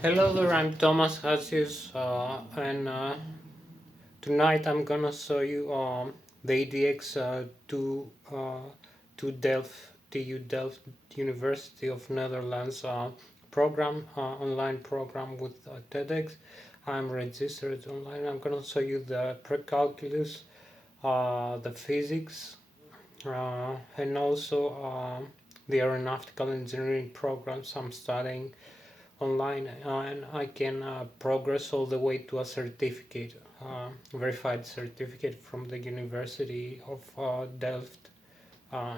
Hello there, I'm Thomas Hatsios, and tonight I'm gonna show you the ADX to Delft, TU Delft University of Netherlands program, online program with TEDx. I'm registered online. I'm gonna show you the pre-calculus, the physics, and also the aeronautical engineering programs I'm studying online, and I can progress all the way to a certificate, verified certificate from the University of Delft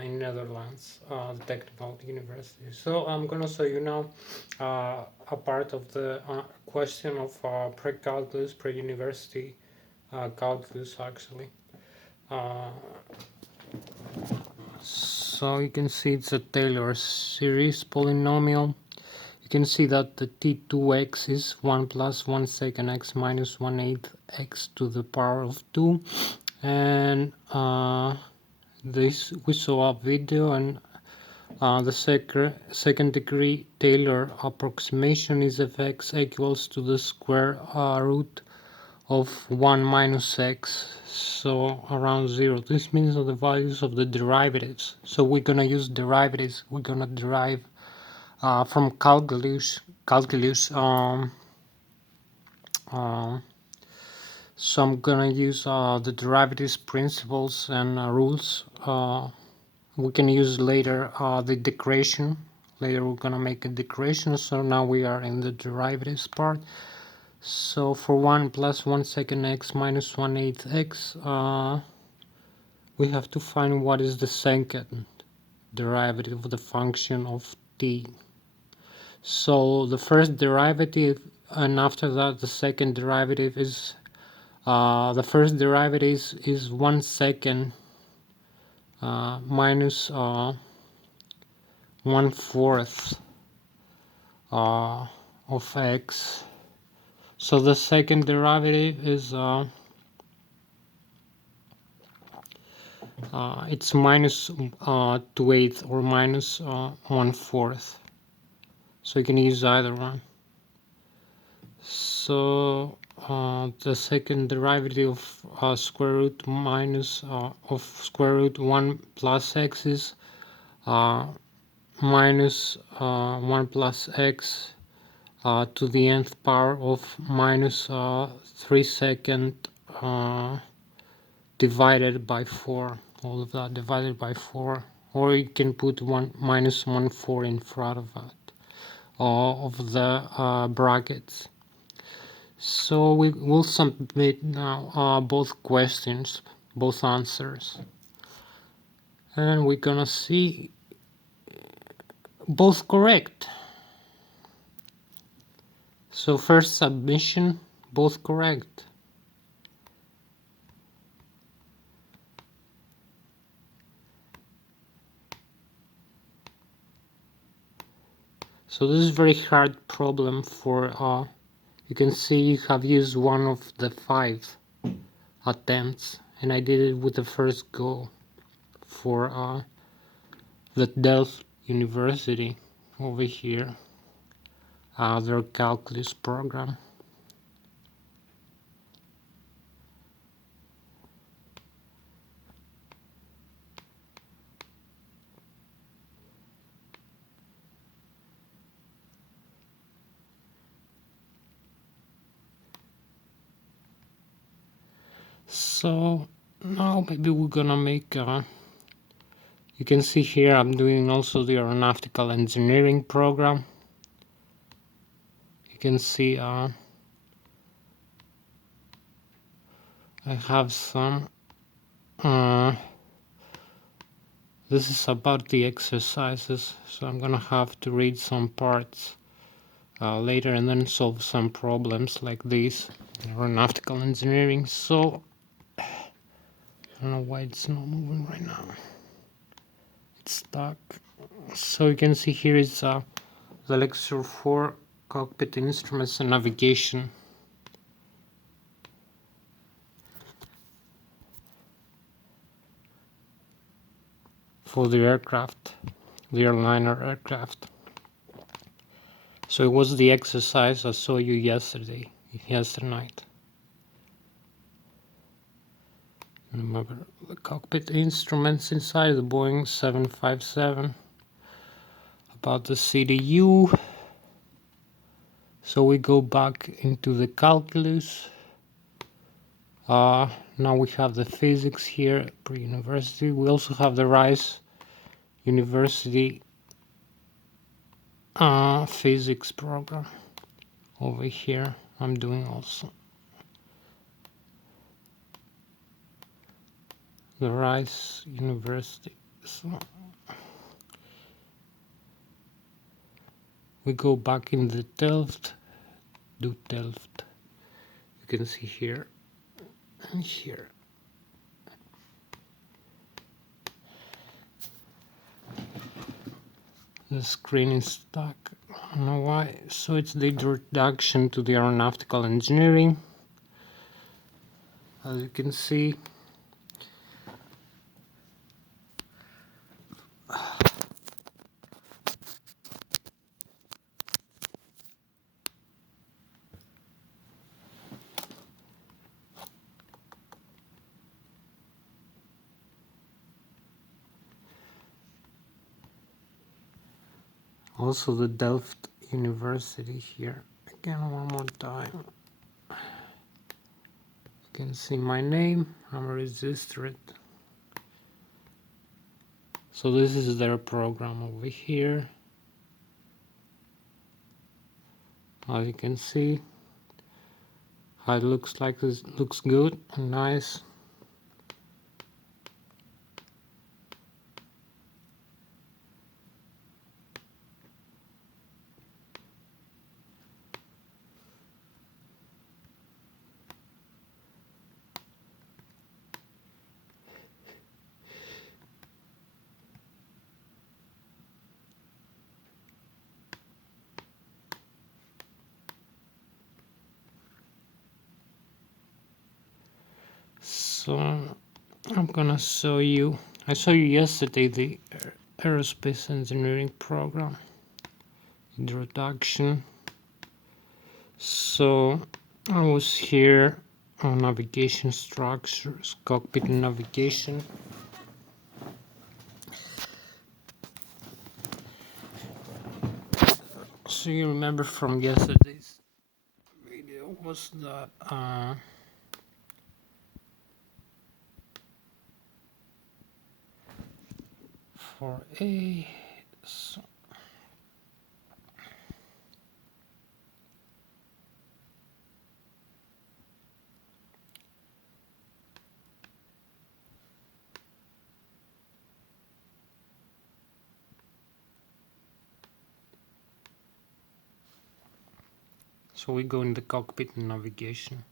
in Netherlands, the technical university. So I'm gonna show you now a part of the question of pre-calculus, pre-university calculus actually. Uh, so you can see it's a Taylor series polynomial. You can see that the t2x is 1 plus 1 second x minus 1/8 x to the power of 2, and this we saw a video, and the second degree Taylor approximation is if x equals to the square root of 1 minus x, so around 0. This means that the values of the derivatives, so we're gonna use derivatives, we're gonna derive from calculus. So I'm gonna use the derivatives principles and rules. We can use later the declaration. Later we're gonna make a declaration. So now we are in the derivatives part. So for 1 plus 1 second x minus 1/8 x, we have to find what is the second derivative of the function of t. So the first derivative, and after that the second derivative is the first derivative is 1 second minus 1/4 of x. So the second derivative is it's minus 2/8 or minus 1/4. So you can use either one. So the second derivative of square root minus of square root 1 plus x is minus 1 plus x to the nth power of minus 3 second divided by 4. All of that divided by 4, or you can put 1 minus 1/4 in front of that of the brackets. So we will submit now both questions, both answers, and we're gonna see both correct. So first submission, both correct. So this is a very hard problem for you can see you have used one of the 5 attempts, and I did it with the first go for the Delft University over here, their calculus program. So now maybe we're gonna make you can see here I'm doing also the aeronautical engineering program. You can see I have some this is about the exercises, so I'm gonna have to read some parts later and then solve some problems like this in aeronautical engineering. So I don't know why it's not moving right now, it's stuck. So you can see here is the lecture 4, cockpit instruments and navigation. For the aircraft, the airliner aircraft. So it was the exercise I saw you yesterday night. Remember the cockpit instruments inside the Boeing 757. About the CDU. So we go back into the calculus. Now we have the physics here, pre-university. We also have the Rice University physics program over here. I'm doing also the Rice University. So we go back in the Delft. Do Delft. You can see here and here. The screen is stuck. I don't know why. So it's the introduction to the aeronautical engineering. As you can see, also the Delft University here. Again, one more time. You can see my name. I'm registered. So this is their program over here. As you can see, how it looks like. This looks good and nice. So I'm gonna show you. I showed you yesterday the aerospace engineering program introduction. So I was here on navigation structures, cockpit navigation. So you remember from yesterday's video was that for a so we go in the cockpit navigation.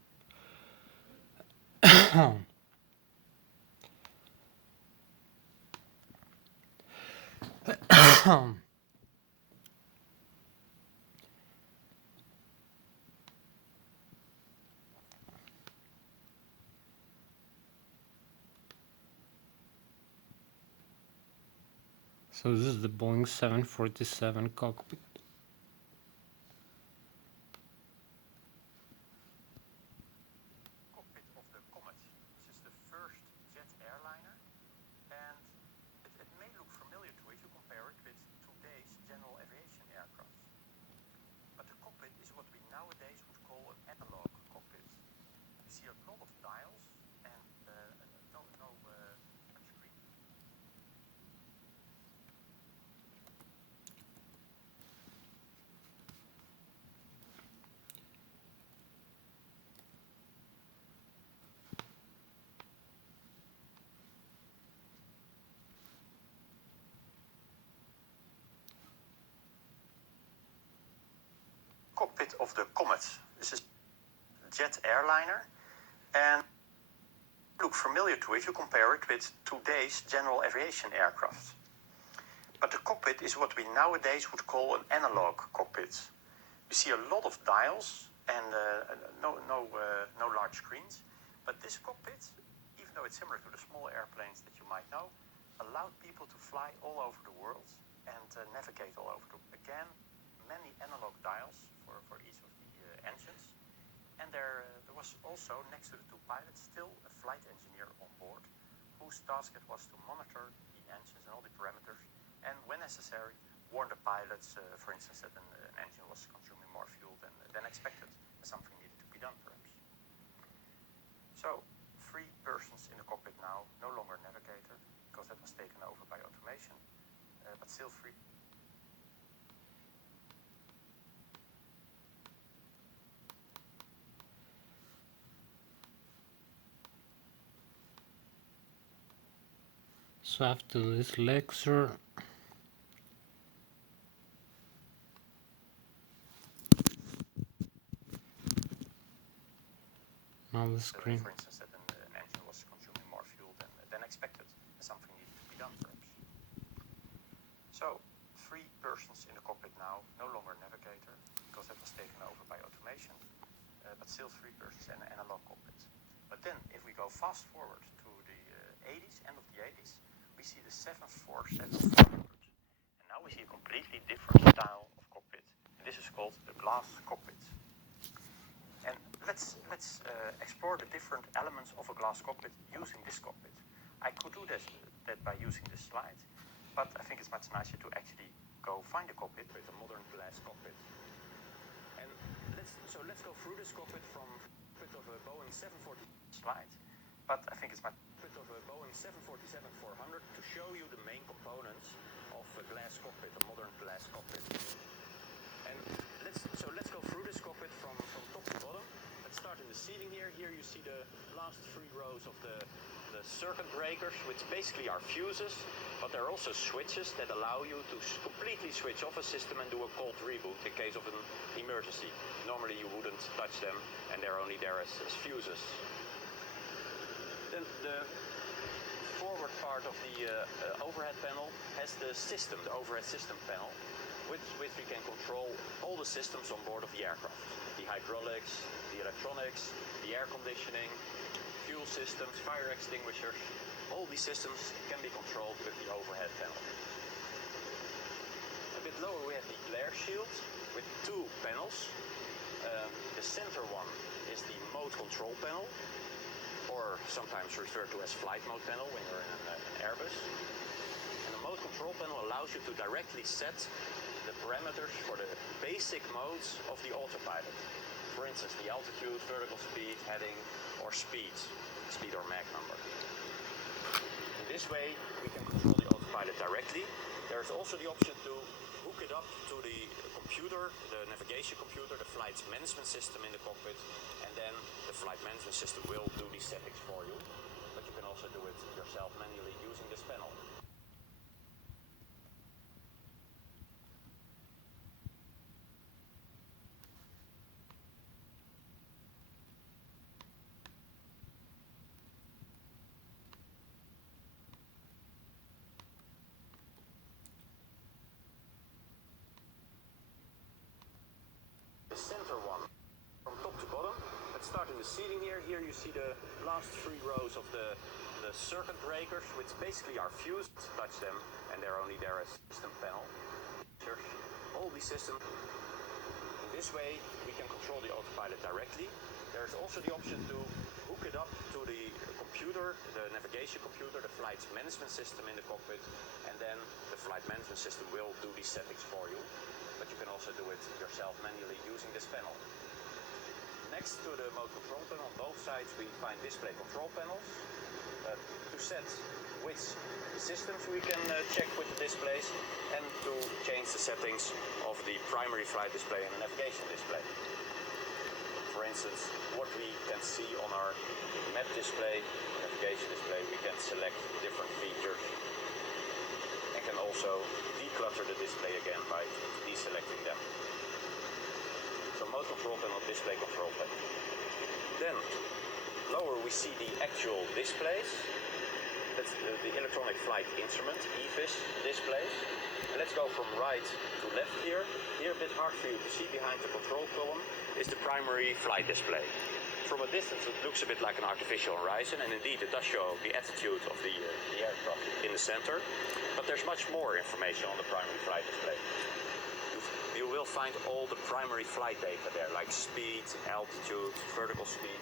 So this is the Boeing 747 cockpit. Cockpit of the Comet. This is the first jet airliner, and it may look familiar to you if you compare it with today's general aviation aircraft. But the cockpit is what we nowadays would call an analog cockpit. You see a lot of dials and no touchscreen. Cockpit of the Comet. This is jet airliner, and look familiar to if you compare it with today's general aviation aircraft. But the cockpit is what we nowadays would call an analog cockpit. You see a lot of dials and no large screens. But this cockpit, even though it's similar to the small airplanes that you might know, allowed people to fly all over the world and navigate all over. Again, many analog dials for each of the engines. And there was also, next to the two pilots, still a flight engineer on board, whose task it was to monitor the engines and all the parameters, and when necessary, warn the pilots, for instance, that an engine was consuming more fuel than expected, and something needed to be done, perhaps. So, 3 persons in the cockpit now, no longer navigator, because that was taken over by automation, but still 3. So after this lecture, on the screen. For instance, that an engine was consuming more fuel than expected, and something needed to be done, perhaps. So, 3 persons in the cockpit now, no longer navigator, because that was taken over by automation, but still 3 persons in an analog cockpit. But then, if we go fast forward to the 80s, end of the 80s, we see the 747-400. And now we see a completely different style of cockpit. And this is called the glass cockpit. And let's explore the different elements of a glass cockpit using this cockpit. I could do that by using this slide, but I think it's much nicer to actually go find a cockpit with a modern glass cockpit. And let's go through this cockpit from a bit of a Boeing 747 slide, but I think it's much bit of a Boeing 747-400 to show you the main components of a glass cockpit, a modern glass cockpit. And let's go through this cockpit from top to bottom. Let's start in the seating here. Here you see the last 3 rows of the circuit breakers, which basically are fuses, but there are also switches that allow you to completely switch off a system and do a cold reboot in case of an emergency. Normally you wouldn't touch them, and they're only there as fuses. Then the forward part of the overhead panel has the overhead system panel, with which we can control all the systems on board of the aircraft. The hydraulics, the electronics, the air conditioning, fuel systems, fire extinguishers. All these systems can be controlled with the overhead panel. A bit lower we have the glare shield with 2 panels. The center one is the mode control panel, or sometimes referred to as flight mode panel when you're in an Airbus. And the mode control panel allows you to directly set the parameters for the basic modes of the autopilot. For instance, the altitude, vertical speed, heading, or speed or Mach number. In this way, we can control the autopilot directly. There's also the option to hook it up to the computer, the navigation computer, the flight management system in the cockpit, and then the flight management system will do these settings for you. But you can also do it yourself manually using this panel. The center one, from top to bottom. Let's start in the seating here. Here you see the last 3 rows of the circuit breakers, which basically are fused. Touch them, and they're only there as system panel. All these systems. In this way, we can control the autopilot directly. There's also the option to hook it up to the computer, the navigation computer, the flight management system in the cockpit, and then the flight management system will do these settings for you. But you can also do it yourself manually using this panel. Next to the mode control panel, on both sides we find display control panels. To set which systems we can check with the displays, and to change the settings of the primary flight display and the navigation display. For instance, what we can see on our map display, navigation display, we can select different features and can also declutter the display again by deselecting them. So mode control panel, display control panel. Then lower we see the actual displays. That's the electronic flight instrument, EFIS displays. And let's go from right to left here. Here, a bit hard for you to see behind the control column, is the primary flight display. From a distance it looks a bit like an artificial horizon, and indeed it does show the attitude of the aircraft in the center. But there's much more information on the primary flight display. You will will find all the primary flight data there, like speed, altitude, vertical speed,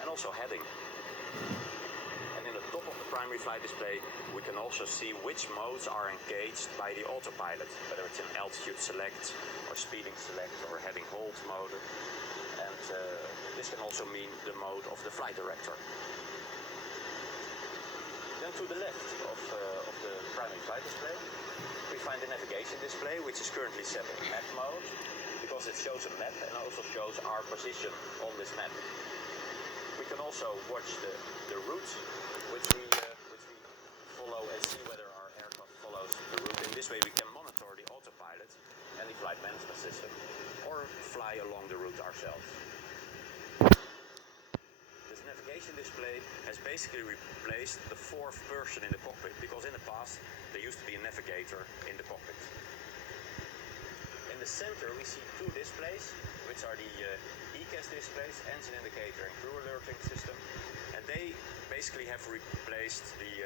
and also heading. And in the top of the primary flight display, we can also see which modes are engaged by the autopilot, whether it's an altitude select, or speeding select, or heading hold mode. And this can also mean the mode of the flight director. Then to the left of the primary flight display, we find the navigation display, which is currently set in map mode, because it shows a map and also shows our position on this map. We can also watch the route which we follow and see whether our aircraft follows the route. In this way we can monitor the autopilot and the flight management system, or fly along the route ourselves. This navigation display has basically replaced the fourth person in the cockpit, because in the past there used to be a navigator in the cockpit. In the center we see two displays, which are the ECAS displays, engine indicator and crew alerting system, and they basically have replaced the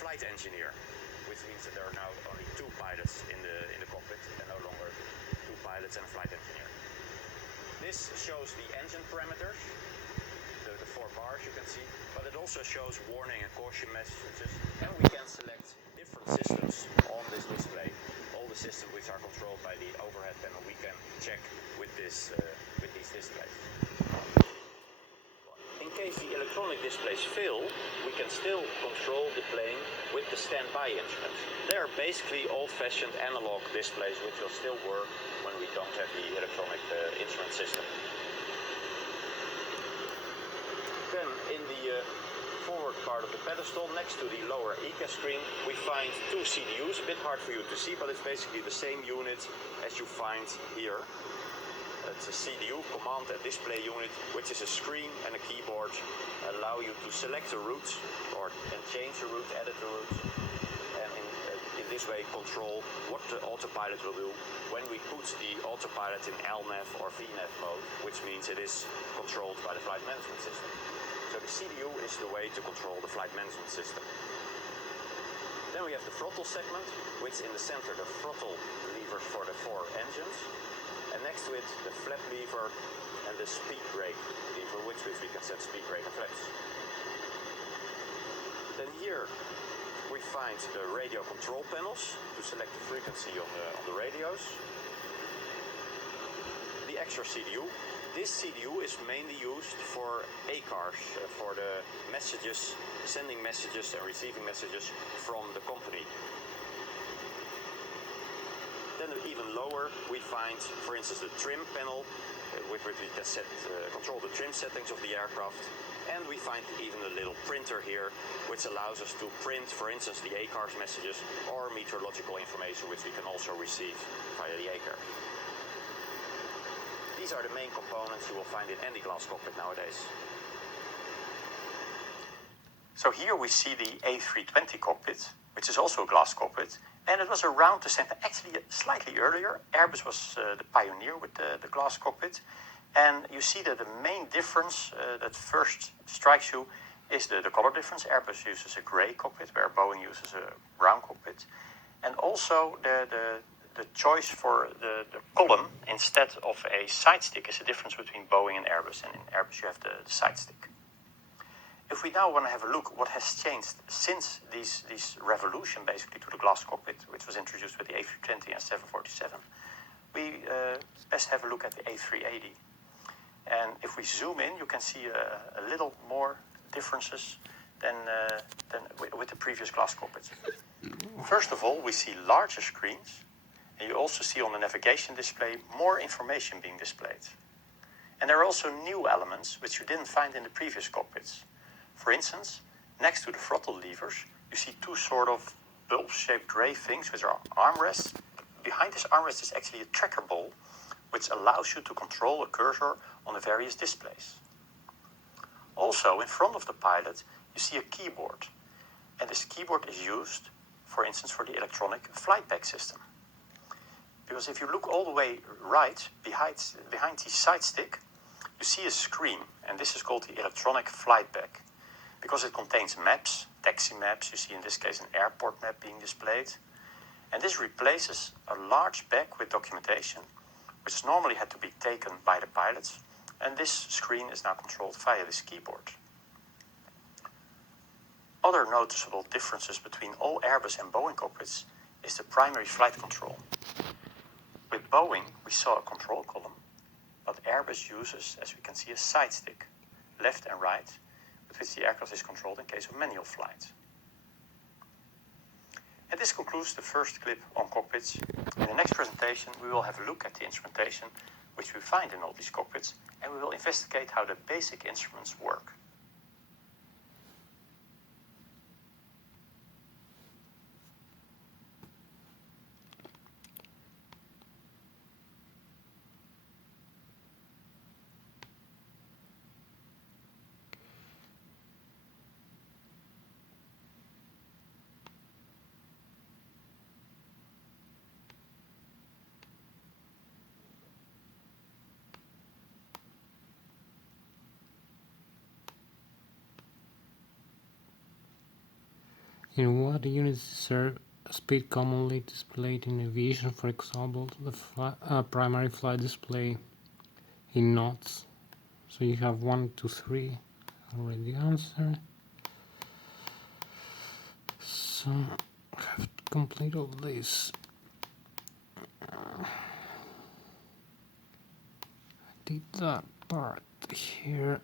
flight engineer, which means that there are now only two pilots in the cockpit and no longer two pilots and a flight engineer. This shows the engine parameters, the 4 bars you can see, but it also shows warning and caution messages, and we can select different systems on this display. All the systems which are controlled by the overhead panel we can check with these displays. In case the electronic displays fail, we can still control the plane with the standby instruments. They are basically old-fashioned analog displays which will still work when we don't have the electronic instrument system. Then in the forward part of the pedestal, next to the lower ECAS screen, we find two CDUs, a bit hard for you to see, but it's basically the same unit as you find here. It's a CDU, command and display unit, which is a screen and a keyboard, allow you to select a route and change a route, edit a route, and in this way control what the autopilot will do when we put the autopilot in LNAV or VNAV mode, which means it is controlled by the flight management system. So the CDU is the way to control the flight management system. Then we have the throttle segment, which in the center the throttle levers for the 4 engines, and next to it the flap lever and the speed brake lever, which we can set speed brake and flaps. Then here we find the radio control panels to select the frequency on the radios. The extra CDU. This CDU is mainly used for ACARs, for the messages, sending messages and receiving messages from the company. Then even lower we find, for instance, the trim panel, with which we can control the trim settings of the aircraft. And we find even a little printer here, which allows us to print, for instance, the ACARS messages or meteorological information, which we can also receive via the ACARS. These are the main components you will find in any glass cockpit nowadays. So here we see the A320 cockpit, which is also a glass cockpit, and it was around the same time, actually slightly earlier. Airbus was the pioneer with the glass cockpit, and you see that the main difference that first strikes you is the color difference. Airbus uses a grey cockpit, where Boeing uses a brown cockpit, and also the choice for the column instead of a side stick is the difference between Boeing and Airbus, and in Airbus you have the side stick. If we now want to have a look what has changed since this revolution basically to the glass cockpit, which was introduced with the A320 and 747, we best have a look at the A380. And if we zoom in, you can see a little more differences than with the previous glass cockpits. First of all, we see larger screens, and you also see on the navigation display more information being displayed. And there are also new elements which you didn't find in the previous cockpits. For instance, next to the throttle levers, you see two sort of bulb-shaped gray things, which are armrests. Behind this armrest is actually a tracker ball, which allows you to control a cursor on the various displays. Also, in front of the pilot, you see a keyboard. And this keyboard is used, for instance, for the electronic flight bag system. Because if you look all the way right, behind the side stick, you see a screen, and this is called the electronic flight bag. Because it contains maps, taxi maps, you see in this case an airport map being displayed. And this replaces a large bag with documentation, which normally had to be taken by the pilots, and this screen is now controlled via this keyboard. Other noticeable differences between all Airbus and Boeing cockpits is the primary flight control. With Boeing, we saw a control column, but Airbus uses, as we can see, a side stick, left and right, with which the aircraft is controlled in case of manual flight. And this concludes the first clip on cockpits. In the next presentation, we will have a look at the instrumentation which we find in all these cockpits, and we will investigate how the basic instruments work. In what units is speed commonly displayed in aviation? For example, the primary flight display in knots. So you have 1, 2, 3. Already answered. So I have to complete all this. I did that part here.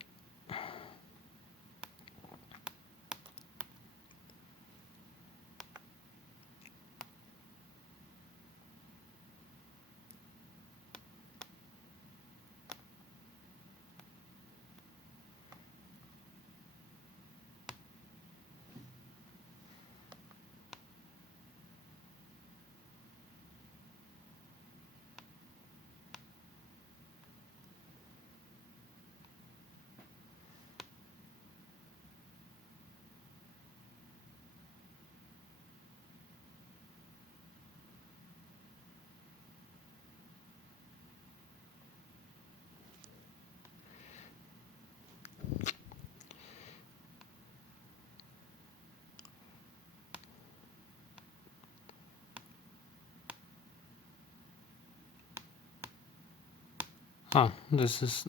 This is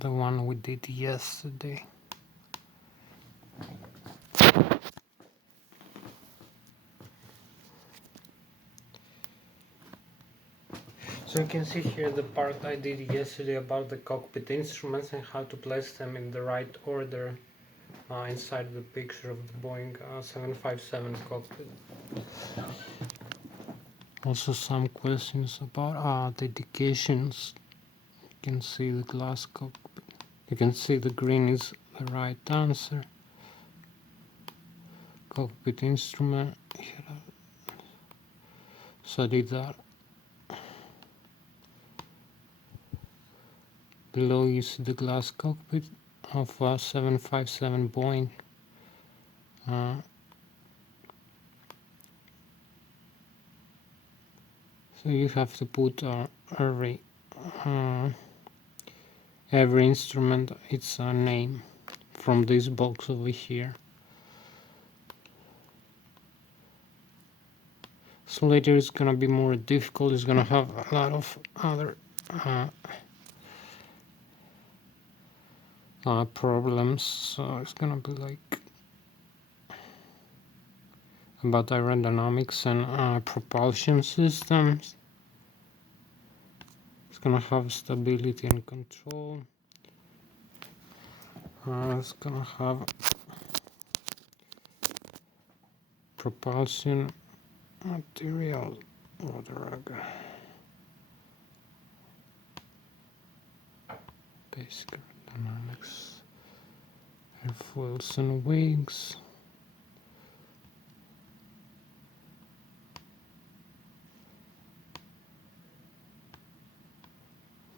the one we did yesterday. So you can see here the part I did yesterday about the cockpit instruments and how to place them in the right order inside the picture of the Boeing 757 cockpit. Also some questions about dedications. You can see the glass cockpit. You can see the green is the right answer. Cockpit instrument. So I did that. Below you see the glass cockpit of a 757 Boeing. So you have to put every instrument its name from this box over here. So later it's gonna be more difficult. It's gonna have a lot of other problems. So it's gonna be like about aerodynamics and propulsion systems. It's gonna have stability and control. It's gonna have propulsion material, basic aerodynamics, airfoils and wings.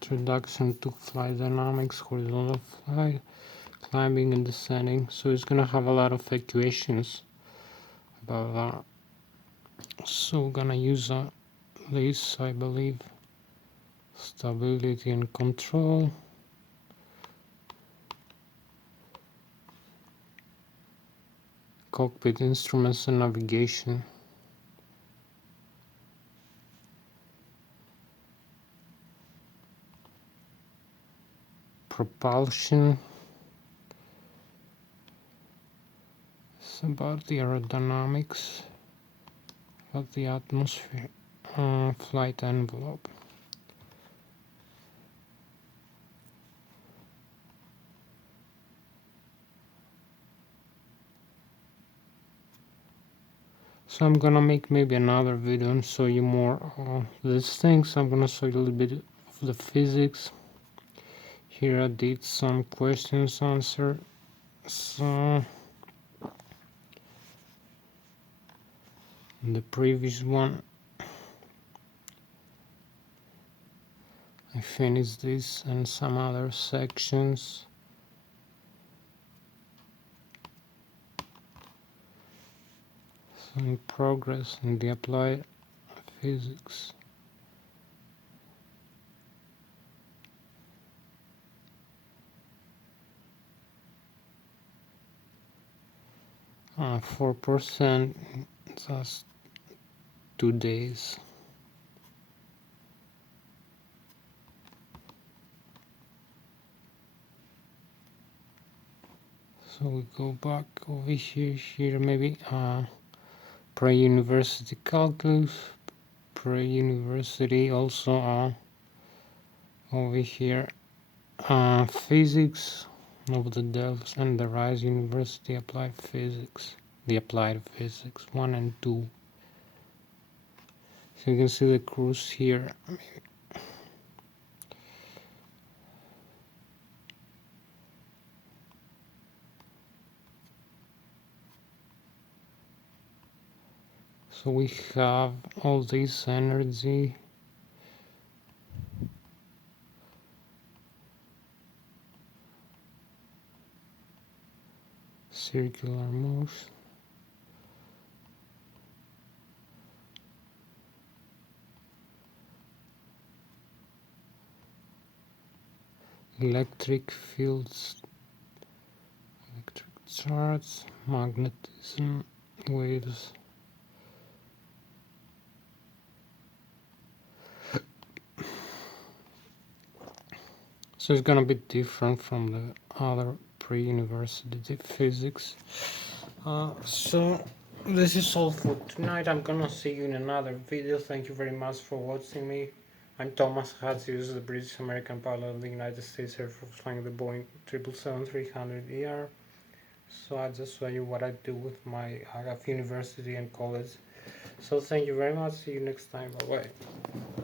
Introduction to flight dynamics, horizontal flight, climbing and descending. So it's gonna have a lot of equations about that. So we're gonna use this, I believe. Stability and control. Cockpit instruments and navigation. propulsion. It's about the aerodynamics of the atmosphere, flight envelope. So I'm gonna make maybe another video and show you more of these things. I'm gonna show you a little bit of the physics. Here I did some questions answer. So the previous one I finished this and some other sections. So in progress in the applied physics. 4%, just 2 days. So we go back over here maybe pre-university calculus, pre-university also over here physics of the Delft and the Rise University applied physics, the applied physics 1 and 2. So you can see the course here. So we have all this energy, circular motion, electric fields, electric charge, magnetism, waves. So it's gonna be different from the other pre-university physics. So this is all for tonight. I'm gonna see you in another video. Thank you very much for watching me. I'm Thomas Hatsios, the British American pilot of the United States Air Force flying the Boeing 777-300ER. So I just show you what I do with my university and college. So thank you very much. See you next time. Bye bye.